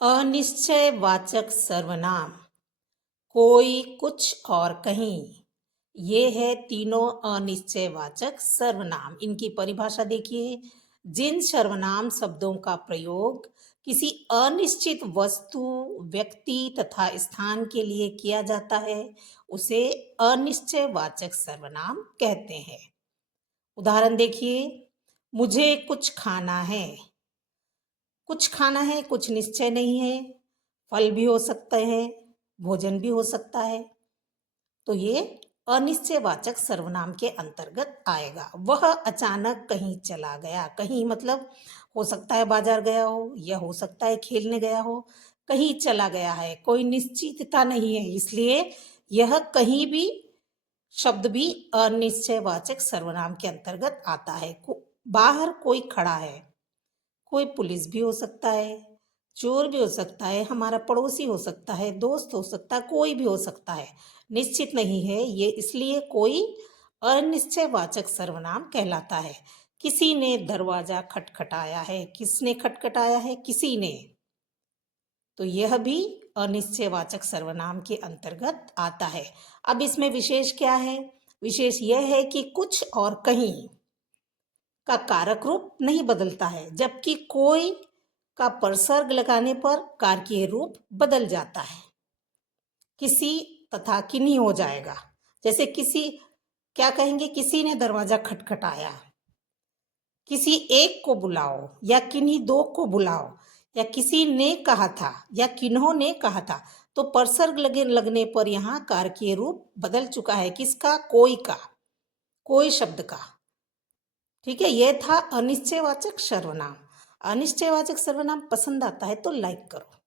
अनिश्चयवाचक सर्वनाम कोई, कुछ और कहीं। ये है तीनों अनिश्चयवाचक सर्वनाम। इनकी परिभाषा देखिए। जिन सर्वनाम शब्दों का प्रयोग किसी अनिश्चित वस्तु, व्यक्ति तथा स्थान के लिए किया जाता है उसे अनिश्चयवाचक सर्वनाम कहते हैं। उदाहरण देखिए। मुझे कुछ खाना है। कुछ खाना है, कुछ निश्चय नहीं है। फल भी हो सकते हैं, भोजन भी हो सकता है। तो ये अनिश्चयवाचक सर्वनाम के अंतर्गत आएगा। वह अचानक कहीं चला गया। कहीं मतलब हो सकता है बाजार गया हो, या हो सकता है खेलने गया हो। कहीं चला गया है, कोई निश्चितता नहीं है, इसलिए यह कहीं भी शब्द भी अनिश्चयवाचक सर्वनाम के अंतर्गत आता है। बाहर कोई खड़ा है। कोई पुलिस भी हो सकता है, चोर भी हो सकता है, हमारा पड़ोसी हो सकता है, दोस्त हो सकता है, कोई भी हो सकता है। निश्चित नहीं है ये, इसलिए कोई अनिश्चयवाचक सर्वनाम कहलाता है। किसी ने दरवाजा खटखटाया है। किसने खटखटाया है? किसी ने। तो यह भी अनिश्चयवाचक सर्वनाम के अंतर्गत आता है। अब इसमें विशेष क्या है? विशेष यह है कि कुछ और कहीं का कारक रूप नहीं बदलता है, जबकि कोई का परसर्ग लगाने पर कारकीय रूप बदल जाता है। किसी तथा किन्हीं हो जाएगा। जैसे किसी, क्या कहेंगे? किसी ने दरवाजा खटखटाया। किसी एक को बुलाओ या किन्हीं दो को बुलाओ, या किसी ने कहा था या किन्होंने कहा था। तो परसर्ग लगने पर यहाँ कारकीय रूप बदल चुका है। किसका? कोई का, कोई शब्द का। ठीक है, यह था अनिश्चयवाचक सर्वनाम। अनिश्चयवाचक सर्वनाम पसंद आता है तो लाइक करो।